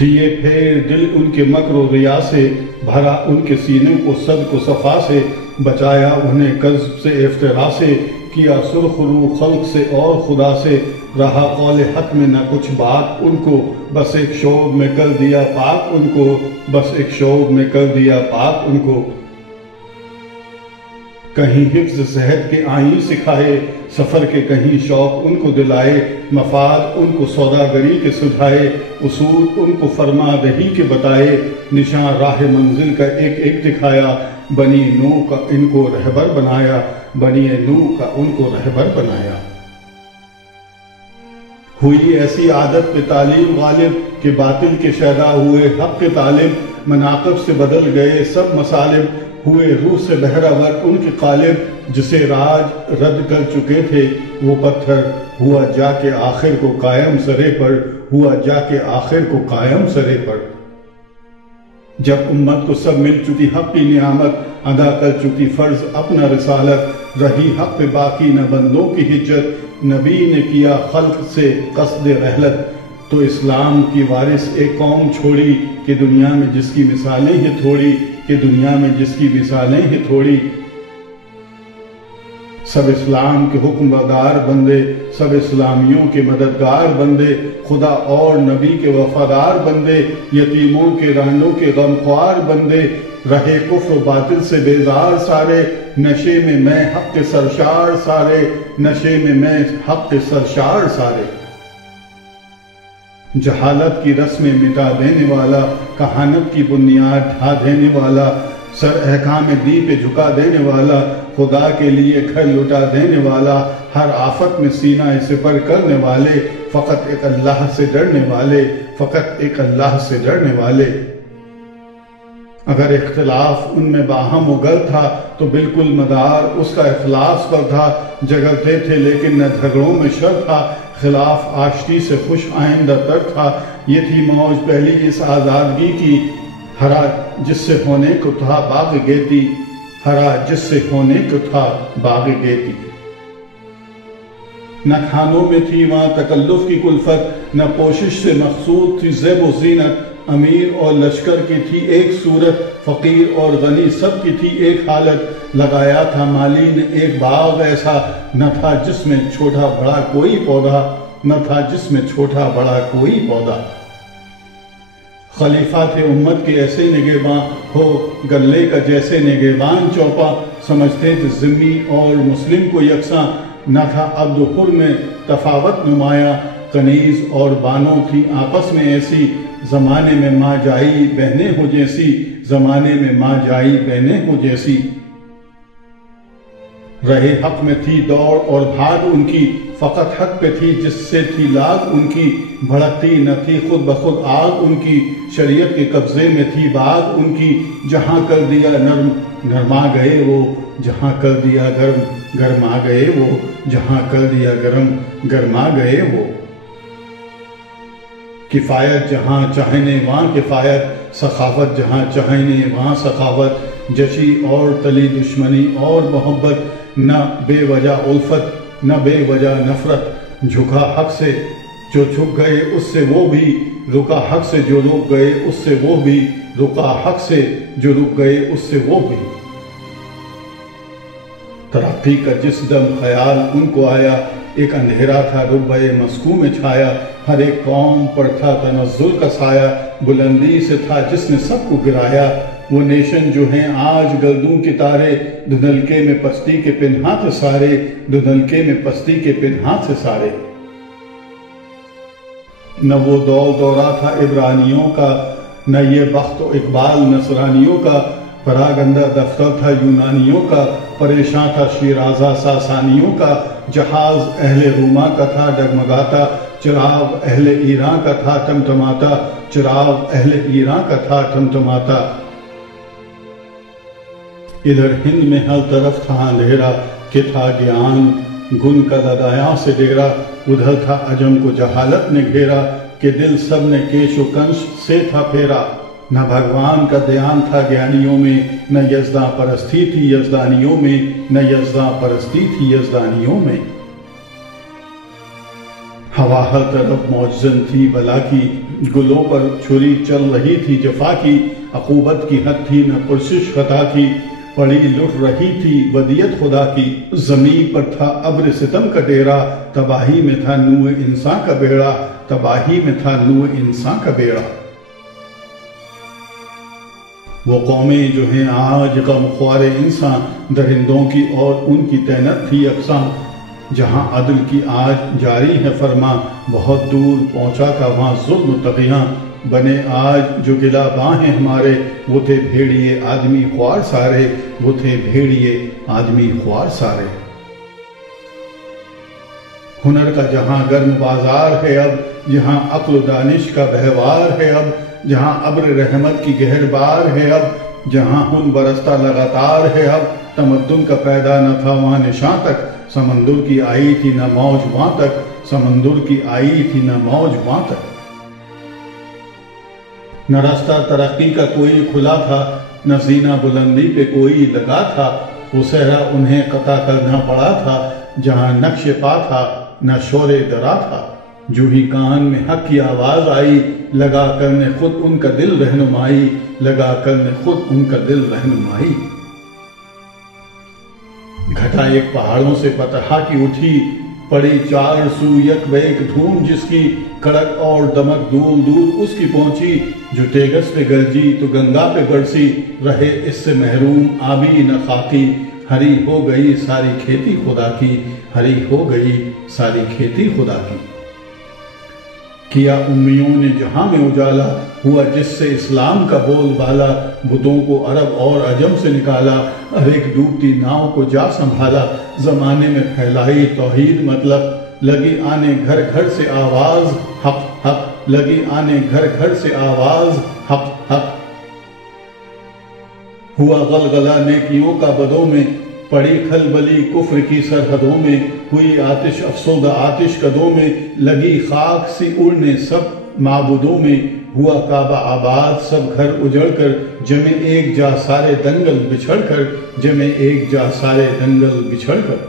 دیے پھیر دل ان کے مکر و ریا سے، بھرا ان کے سینوں کو صدق و صفا سے، بچایا انہیں کذب سے افترا سے، کیا سرخ رو خلق سے اور خدا سے، رہا قول حق میں نہ کچھ بات ان کو، بس ایک شعب میں کر دیا پاک ان کو، بس ایک شعب میں کر دیا پاک ان کو۔ کہیں حفظ صحت کے آئین سکھائے، سفر کے کہیں شوق ان کو دلائے، مفاد ان کو سوداگری کے سجھائے، اصول ان کو فرما دہی کے بتائے، نشان راہ منزل کا ایک ایک دکھایا، بنی نوح کا ان کو رہبر بنایا، بنی نوح کا ان کو رہبر بنایا۔ ہوئی ایسی عادت پہ تعلیم غالب کہ باطل کے شیدا ہوئے حق کے طالب، مناقب سے بدل گئے سب مسالب، ہوئے روح سے بہرہ ان کے قالب، جسے راج رد کر چکے تھے وہ پتھر، ہوا جا کے آخر کو قائم سرے پر، ہوا جا کے آخر کو قائم سرے پر۔ جب امت کو سب مل چکی حق کی نعمت، ادا کر چکی فرض اپنا رسالت، رہی حق پہ باقی نہ بندوں کی ہجرت، نبی نے کیا خلق سے قصد رحلت، تو اسلام کی وارث ایک قوم چھوڑی، کہ دنیا میں جس کی مثالیں ہیں تھوڑی، کہ دنیا میں جس کی مثالیں ہیں تھوڑی۔ سب اسلام کے حکم بردار بندے، سب اسلامیوں کے مددگار بندے، خدا اور نبی کے وفادار بندے، یتیموں کے رانڈوں کے غمخوار بندے، رہے کفر و باطل سے بیزار سارے، نشے میں حق کے سرشار سارے، نشے میں حق کے سرشار سارے۔ جہالت کی رسمیں مٹا دینے والا، کہانت کی بنیاد ڈھا دینے والا، سر احکام دی پہ جھکا دینے والا، خدا کے لیے گھر لٹا دینے والا، ہر آفت میں سینہ سپر کرنے والے، فقط ایک اللہ سے ڈرنے والے، فقط ایک اللہ سے ڈرنے والے۔ اگر اختلاف ان میں باہم و گر تھا تو بالکل مدار اس کا اخلاص پر تھا، جگرتے تھے لیکن نہ جھگڑوں میں شر تھا، خلاف آشتی سے خوش آئندہ تر تھا، یہ تھی موج پہلی اس آزادگی کی، ہرا جس سے ہونے کو تھا باغ گیتی، ہرا جس سے ہونے کو تھا باغ گیتی۔ نہ کھانوں میں تھی وہاں تکلف کی کلفت، نہ پوشش سے مقصود تھی زیب و زینت، امیر اور لشکر کی تھی ایک صورت، فقیر اور غنی سب کی تھی ایک حالت، لگایا تھا مالی نے ایک باغ ایسا، نہ تھا جس میں چھوٹا بڑا کوئی پودا، نہ تھا جس میں چھوٹا بڑا کوئی پودا۔ خلیفہ تھے امت کے ایسے نگہباں، ہو گلے کا جیسے نگہبان چوپا، سمجھتے تھے ذمی اور مسلم کو یکساں، نہ تھا عبد و حر میں تفاوت نمایاں، کنیز اور بانو تھی آپس میں ایسی، زمانے میں ماں جائی بہنیں ہو جیسی، زمانے میں ماں جائی بہنیں ہو جیسی۔ رہے حق میں تھی دوڑ اور بھاگ ان کی، فقط حق پہ تھی جس سے تھی لاگ ان کی، بھڑکتی نہ تھی خود بخود آگ ان کی، شریعت کے قبضے میں تھی باغ ان کی، جہاں کر دیا نرم نرما گئے وہ، جہاں کر دیا گرم گرما گئے وہ، جہاں کر دیا گرم گرما گئے وہ۔ کفایت جہاں چاہنے وہاں کفایت، سخاوت جہاں چاہنے وہاں سخاوت، جشی اور تلی دشمنی اور محبت، نہ بے وجہ الفت نہ بے وجہ نفرت، جھکا حق سے جو جھک گئے اس سے وہ بھی، رکا حق سے جو رک گئے اس سے وہ بھی، رکا حق سے جو رک گئے اس سے وہ بھی۔ ترقی کا جس دم خیال ان کو آیا، ایک اندھیرا تھا ربع مسکو میں چھایا، ہر ایک قوم پر تھا تنزل کا سایہ، بلندی سے تھا جس نے سب کو گرایا، وہ نیشن جو ہیں آج گردوں کے تارے، دھندلکے میں پستی کے پنہاں سے سارے، دھندلکے میں پستی کے پنہاں سے سارے۔ نہ وہ دور دورہ تھا عبرانیوں کا، نہ یہ بخت و اقبال نصرانیوں کا، پراگندہ دفتر تھا یونانیوں کا، پریشاں تھا شیرازہ ساسانیوں کا، جہاز اہل روما کا تھا ڈگمگاتا، چراغ اہل ایران کا تھا ٹمٹماتا، چراغ اہل ایران کا تھا ٹمٹماتا۔ ادھر ہند میں ہر طرف تھا اندھیرا، کہ تھا گیان گن کا لدایاں سے ڈیرا، ادھر تھا عجم کو جہالت نے گھیرا، کہ دل سب نے کیش و کنش سے تھا پھیرا۔ نہ بھگوان کا دھیان تھا گیانیوں میں، نہ یزداں پرستی تھی یزدانیوں میں، نہ یزداں پرستی تھی یزدانیوں میں۔ ہوا ہر طرف موجزن تھی بلا کی، گلوں پر چھری چل رہی تھی جفا کی، عقوبت کی حد تھی نہ پرسش خطا کی، پڑی لٹ رہی تھی ودیت خدا کی، زمین پر تھا ابر ستم کا ڈیرا، تباہی میں تھا نوح انسان کا بیڑا، تباہی میں تھا نوح انسان کا بیڑا۔ وہ قومیں جو ہیں آج غم خوار انسان، درندوں کی اور ان کی طینت تھی اقسام، جہاں عدل کی آج جاری ہے فرما، بہت دور پہنچا تھا وہاں ظلم و طغیاں، بنے آج جو گلا باں ہیں ہمارے، وہ تھے بھیڑیے آدمی خوار سارے، وہ تھے بھیڑیے آدمی خوار سارے۔ ہنر کا جہاں گرم بازار ہے اب، جہاں عقل و دانش کا بہوار ہے اب، جہاں ابر رحمت کی گہر بار ہے اب، جہاں خون برستا لگاتار ہے اب، تمدن کا پیدا نہ تھا وہاں نشاں تک، سمندر کی آئی تھی نہ موج وہاں تک، سمندر کی آئی تھی نہ موج وہاں تک۔ نہ راستہ ترقی کا کوئی کھلا تھا، نہ زینہ بلندی پہ کوئی لگا تھا، وہ صحرا انہیں قطع کرنا پڑا تھا، جہاں نقش پا تھا نہ شور درا تھا، جو ہی کان میں حق کی آواز آئی، لگا کرنے خود ان کا دل رہنمائی، لگا کرنے خود ان کا دل رہنمائی۔ گھٹا ایک پہاڑوں سے پتحا کی اٹھی، پڑی چار سو یک بیک دھوم جس کی، کڑک اور دمک دور دور اس کی پہنچی، جو تیگس پہ گرجی تو گنگا پہ برسی، رہے اس سے محروم آبی نہ خاکی، ہری ہو گئی ساری کھیتی خدا کی، ہری ہو گئی ساری کھیتی خدا کی۔ کیا امیوں نے جہاں میں اجالا، ہوا جس سے اسلام کا بول بالا، بتوں کو عرب اور عجم سے نکالا، ہر ایک ڈوبتی ناؤ کو جا سنبھالا، زمانے میں پھیلائی توحید مطلب، لگی آنے گھر گھر سے آواز حق حق، لگی آنے گھر گھر سے آواز حق حق۔ ہوا غلغلہ نیکیوں کا بدوں میں، پڑی کھلبلی کفر کی سرحدوں میں، ہوئی آتش افسردہ آتش قدوں میں، لگی خاک سی اڑنے سب معبودوں میں، ہوا کعبہ آباد سب گھر اجڑ کر، جمے ایک جا سارے دنگل بچھڑ کر، جمے ایک جا سارے دنگل بچھڑ کر۔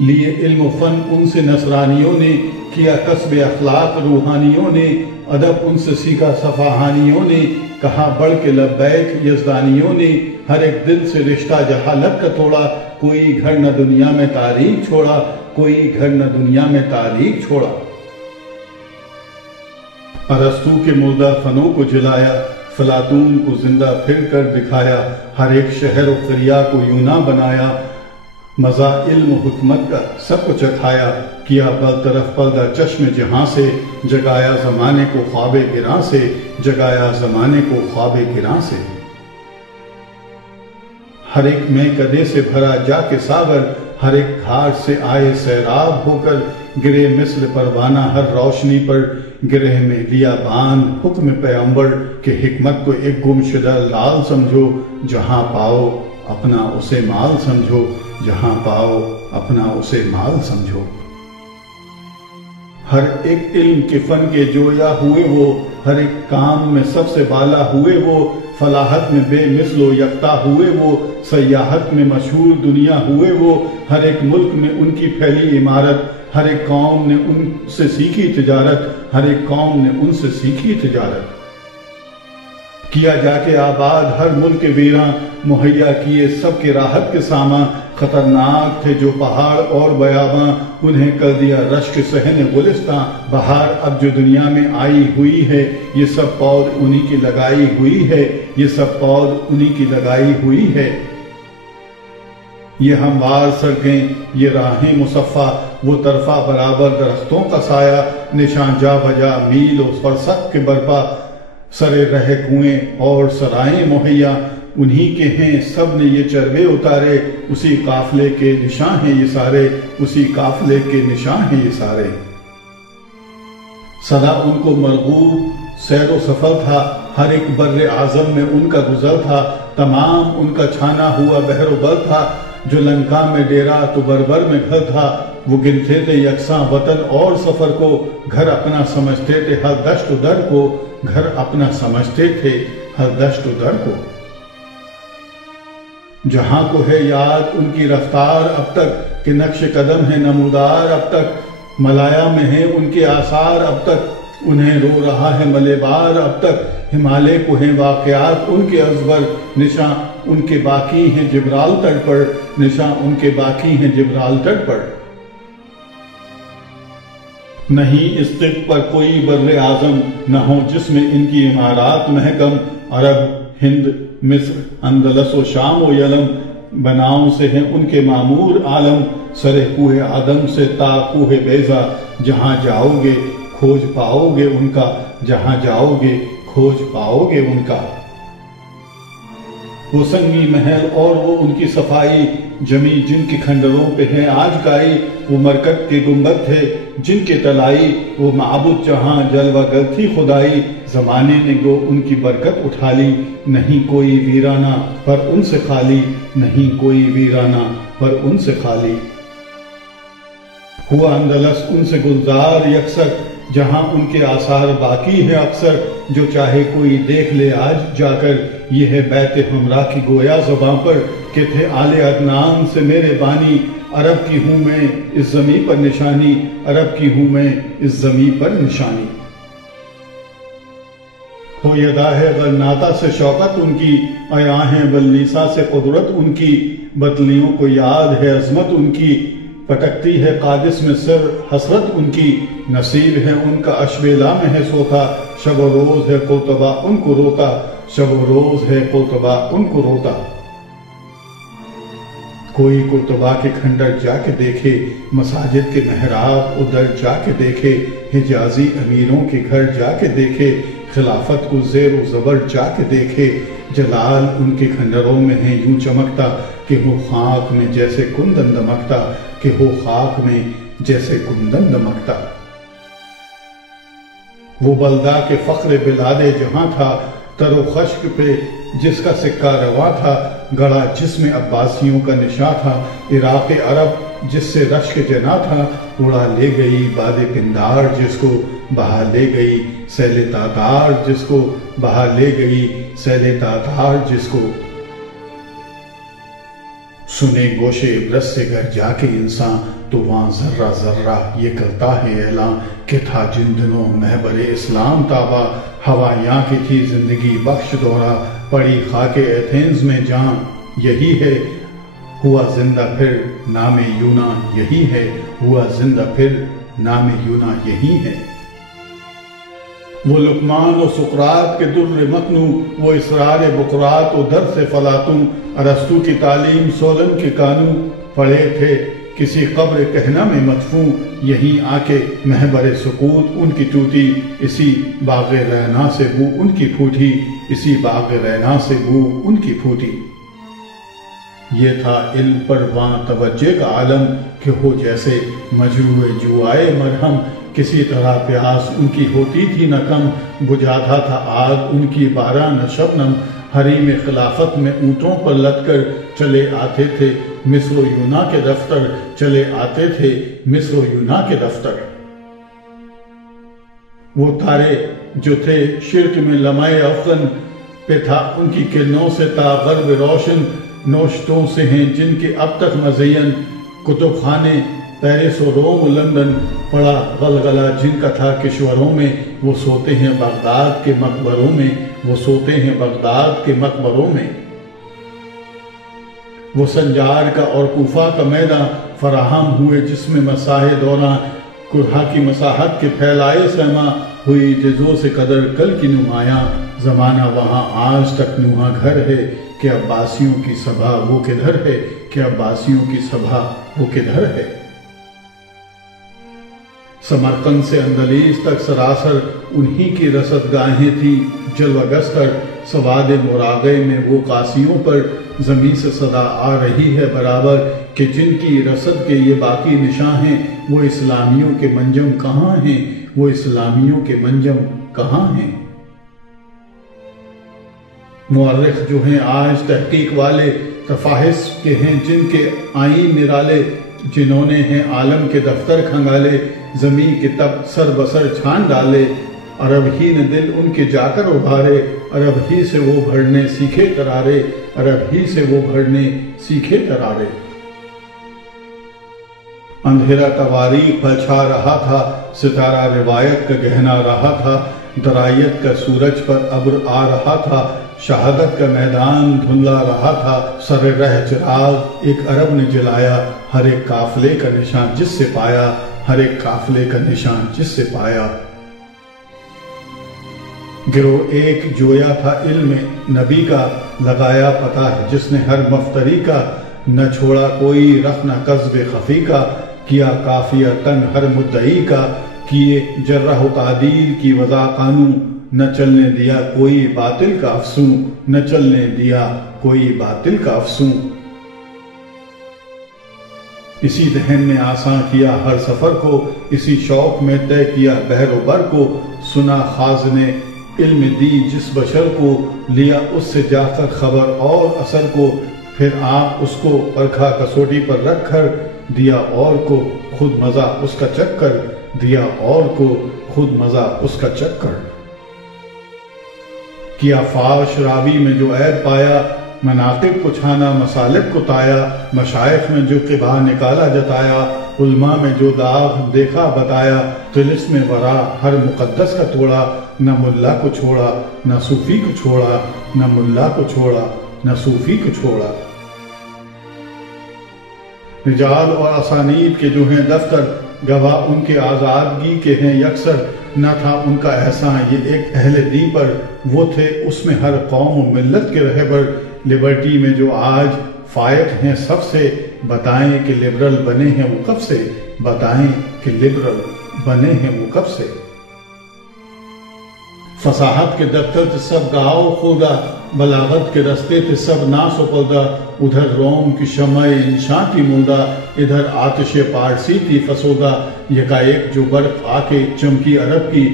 لیے علم و فن ان سے نصرانیوں نے، کیا کسب اخلاق روحانیوں نے، ادب ان سے سیکھا صفحانیوں نے، کہا بڑھ کے لبیک یزدانیوں نے، ہر ایک دل سے رشتہ جہالت کا توڑا، کوئی گھر نہ دنیا میں تاریخ چھوڑا، کوئی گھر نہ دنیا میں تاریخ چھوڑا۔ ارسطو کے مردہ فنوں کو جلایا، فلاطون کو زندہ پھر کر دکھایا، ہر ایک شہر و قریہ کو یونا بنایا، مزہ علم و حکمت کا سب کو چکھایا، کیا برطرف پردہ چشم جہاں سے، جگایا زمانے کو خواب گراں سے، جگایا زمانے کو خواب گراں سے۔ ہر ایک میں کدے سے بھرا جا کے ساغر، ہر ایک گھاٹ سے آئے سیراب ہو کر، گرے مثل پروانہ ہر روشنی پر، گرہ میں لیا باندھ حکم پیغمبر، کہ حکمت کو ایک گمشدہ لال سمجھو، جہاں پاؤ اپنا اسے مال سمجھو، جہاں پاؤ اپنا اسے مال سمجھو۔ ہر ایک علم کے فن کے جویا ہوئے وہ، ہر ایک کام میں سب سے بالا ہوئے وہ، فلاحت میں بے مثل و یکتا ہوئے وہ، سیاحت میں مشہور دنیا ہوئے وہ، ہر ایک ملک میں ان کی پھیلی عمارت، ہر ایک قوم نے ان سے سیکھی تجارت، ہر ایک قوم نے ان سے سیکھی تجارت۔ کیا جا کے آباد ہر ملک ویراں، مہیا کیے سب کے راحت کے سامان، خطرناک تھے جو پہاڑ اور بیاباں، انہیں کر دیا رشک صحن گلستاں، بہار اب جو دنیا میں آئی ہوئی ہے، یہ سب پود انہی کی لگائی ہوئی ہے، یہ سب پود انہی کی لگائی ہوئی ہے۔ یہ ہموار سڑکیں، یہ راہیں مصفہ، وہ طرفہ برابر درختوں کا سایہ، نشان جا بجا میل و فرسخ کے برپا، سرے رہ کنویں اور سرائیں مہیا، انہی کے ہیں سب نے یہ چربے اتارے، اسی قافلے کے نشان ہیں یہ سارے، اسی قافلے کے نشان ہیں یہ سارے۔ سدا ان کو مرغوب سیر و سفر تھا، ہر ایک بر اعظم میں ان کا گزر تھا، تمام ان کا چھانا ہوا بحر و بر تھا، جو لنکا میں ڈیرا تو بربر میں گھر تھا، وہ گنتے تھے یکساں وطن اور سفر کو، گھر اپنا سمجھتے تھے ہر دشت و در کو، گھر اپنا سمجھتے تھے ہر دشت و در کو۔ جہاں کو ہے یاد ان کی رفتار اب تک کہ نقش قدم ہے نمودار اب تک، ملایا میں ہیں ان کے آثار اب تک، انہیں رو رہا ہے ملے بار اب تک، ہمالیہ کو ہیں واقعات ان کے ازبر، نشاں ان کے باقی ہیں جبرالٹر پر، نشاں ان کے باقی ہیں جبرالٹر پر۔ نہیں اس طب پر کوئی بر اعظم نہ ہو جس میں ان کی عمارات محکم، عرب ہند مصر اندلس و شام و یلم بناؤں سے ہیں ان کے معمور عالم، سرے کوہ آدم سے تا کوہ بیضا، جہاں جاؤ گے کھوج پاؤ گے ان کا، جہاں جاؤ گے کھوج پاؤ گے ان کا۔ وہ سنگی محل اور وہ ان کی صفائی، جمی جن کی کھنڈروں پہ ہے آج کائی، وہ مرکب کے گنبد تھے جن کے تلائی، وہ معبود جہاں جلوہ گر تھی خدائی، زمانے نے گو ان کی برکت اٹھا لی، نہیں کوئی ویرانہ پر ان سے خالی، نہیں کوئی ویرانہ پر ان سے خالی۔ ہوا اندلس ان سے گلزار یکسر، جہاں ان کے آثار باقی ہے اکثر، جو چاہے کوئی دیکھ لے آج جا کر، یہ ہے بیت ہمراہ کی گویا زباں پر، کہ تھے آل عدنان سے میرے بانی، عرب کی ہوں میں اس زمیں پر نشانی، عرب کی ہوں میں اس زمیں پر نشانی۔ ہو یدا ہے غلناتا سے شوقت ان کی، آہیں بلنیسا سے قدرت ان کی، بطلیوں کو یاد ہے عظمت ان کی، پٹکتی ہے قادس میں سر حسرت ان کی، نصیب ہے ان کا اشبیلا میں ہے سوتا، شب و روز ہے قرطبہ ان کو روتا، شب و روز ہے قرطبہ ان کو روتا۔ کوئی قرطبہ کے کھنڈر جا کے دیکھے، مساجد کے محراب ادھر جا کے دیکھے، حجازی امیروں کے گھر جا کے دیکھے، خلافت کو زیر و زبر جا کے دیکھے، جلال ان کے کھنڈروں میں ہے یوں چمکتا، کہ ہو خاک میں جیسے کندن دمکتا، کہ ہو خاک میں جیسے کندن دمکتا۔ وہ بلدہ کے فخر بلاد جہاں تھا، تر و خشک پہ جس کا سکہ روا تھا، گڑا جس میں عباسیوں کا نشاں تھا، عراق عرب جس سے رشک جنا تھا، اڑا لے گئی باد پندار جس کو، بہا لے گئی سیل تاتار جس کو، بہا لے گئی سیل تاتار جس کو۔ سنے گوشے عبرت سے گھر جا کے انسان، تو وہاں ذرہ ذرہ یہ کرتا ہے اعلان، کہ تھا جن دنوں محبر اسلام تابا، ہوا یہاں کی تھی زندگی بخش دورہ، پڑی خاک ایتھنز میں جان یہی ہے، ہوا زندہ پھر نام یونا یہی ہے، ہوا زندہ پھر نام یونا یہی ہے۔ وہ لقمان و سقراط کے در متنو، وہ اسرار بقرات و درس فلاطوں، ارسطو کی تعلیم سولن کے کانوں، پڑھے تھے کسی قبر کہنا میں مدفون، یہیں آ کے محبر سکوت ان کی ٹوٹی، اسی باغ رینا سے بو ان کی پھوٹی، اسی باغ رینا سے بو ان کی پھوٹی۔ یہ تھا علم پر وہاں توجہ کا عالم، کہ ہو جیسے مجروح جوائے مرہم، کسی طرح پیاس ان کی ہوتی تھی نہ کم، بجھاتا تھا آگ ان کی بارہ نہ شبنم، حریم خلافت میں اونٹوں پر لد کر چلے آتے تھے مصر و یونا کے دفتر، چلے آتے تھے مصر و یونا کے دفتر۔ وہ تارے جو تھے شرک میں لمحہ افغن پہ تھا ان کی کرنوں سے تا غرب روشن، نوشتوں سے ہیں جن کے اب تک مزین، کتب خانے پیرس و روم و لندن، پڑا غلغلہ جن کا تھا کشوروں میں، وہ سوتے ہیں بغداد کے مقبروں میں، وہ سوتے ہیں بغداد کے مقبروں میں۔ وہ سنجار کا اور کوفہ کا میدان فراہم ہوئے جس میں مساح دوران، کرہا کی مساحت کے پھیلائے سیما، ہوئی جزو سے قدر کل کی نمایاں، زمانہ وہاں آج تک نوحہ گھر ہے، کہ عباسیوں کی سبھا وہ کدھر ہے، کہ عباسیوں کی سبھا وہ کدھر ہے۔ سمرقند سے اندلیس تک سراسر انہی کی رصد گاہیں تھی جلوہ گستر، سواد مراغے میں وہ قاسیوں پر زمین سے صدا آ رہی ہے برابر، کہ جن کی رصد کے یہ باقی نشاں ہیں، وہ اسلامیوں کے منجم کہاں ہیں، وہ اسلامیوں کے منجم کہاں ہیں۔ مورخ جو ہیں آج تحقیق والے، تفاحص کے ہیں جن کے آئین نرالے، جنہوں نے ہیں عالم کے دفتر کھنگالے، زمین کے تب سر بسر چھان ڈالے، عرب ہی نے دل ان کے جا کر ابھارے، عرب ہی سے وہ بھرنے سیکھے ترارے، عرب ہی سے وہ بھرنے سیکھے ترارے۔ اندھیرا تواریخ پلچھا رہا تھا، ستارہ روایت کا گہنا رہا تھا، درائیت کا سورج پر ابر آ رہا تھا، شہادت کا میدان دھندلا رہا تھا، سر رہ چراغ ایک عرب نے جلایا، ہر ایک قافلے کا نشان جس سے پایا، ہر ایک قافلے کا نشان جس سے پایا۔ گروہ ایک جویا تھا علم نبی کا، لگایا پتہ ہے جس نے ہر مفتری کا، نہ چھوڑا کوئی رخ نہ قصب خفی کا، کیا قافیہ تنگ ہر مدعی کا، کیے جرح و تعدیل کی وضع قانون، نہ چلنے دیا کوئی باطل کا افسوں، نہ چلنے دیا کوئی باطل کا افسوں۔ اسی دہن میں آساں کیا ہر سفر کو، اسی شوق میں طے کیا بحر و بر کو، سنا خاز نے علم دی جس بشر کو، لیا اس سے جا کر خبر اور اثر کو، پھر آپ اس کو پرکھا کسوٹی پر رکھ کر، دیا اور کو خود مزہ اس کا چکر، دیا اور کو خود مزہ اس کا چکر۔ کیا فاش راوی میں جو عیب پایا، مناقب کو چھانا مسالک کو تایا، مشائخ میں جو قبا نکالا جتایا، علماء میں جو داغ دیکھا بتایا، طلسم ورا ہر مقدس کا توڑا، نہ ملا کو چھوڑا نہ صوفی کو چھوڑا، نہ ملا کو چھوڑا نہ صوفی کو چھوڑا۔ رجال اور اسانید کے جو ہیں دفتر، گواہ ان کے آزادگی کے ہیں یکسر، نہ تھا ان کا احسان یہ ایک اہل دی پر، وہ تھے اس میں ہر قوم و ملت کے رہبر، لبرٹی میں جو آج فائق ہیں سب سے، بتائیں کہ لبرل بنے ہیں وہ کب سے، بتائیں کہ لبرل بنے ہیں وہ کب سے۔ فصاحت کے دفتر تھے سب گاؤ خودہ، بلاغت کے رستے تھے سب ناس و پردہ، ادھر روم کی شمع انشاء تھی مردہ، ادھر آتش پارسی تھی فسودہ، یکایک جو برف آ کے چمکی عرب کی،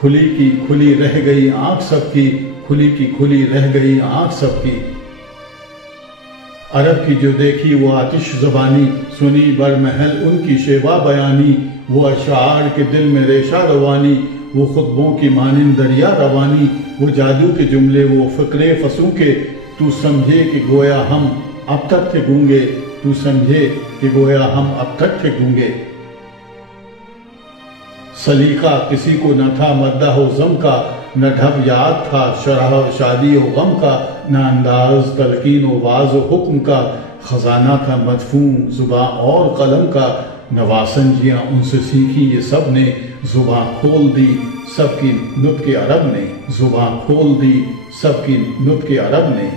کھلی رہ گئی آنکھ سب کی، کھلی رہ گئی آنکھ سب کی۔ عرب کی جو دیکھی وہ آتش زبانی، سنی برمحل ان کی شیوا بیانی، وہ اشعار کے دل میں ریشہ روانی، وہ خطبوں کی مانند دریا روانی، وہ جادو کے جملے وہ فقرے فسوں کے، تو سمجھے کہ گویا ہم اب تک تھے گونگے، تو سمجھے کہ گویا ہم اب تک تھے گونگے۔ سلیقہ کسی کو نہ تھا مدح و ضم کا، نہ ڈھب یاد تھا شرح و شادی و غم کا، نہ انداز تلقین و واز و حکم کا، خزانہ تھا مدفون زباں اور قلم کا، نواسنجیاں ان سے سیکھی یہ سب نے، زباں کھول دی سب کی نطق عرب نے، زباں کھول دی سب کی نطق عرب نے۔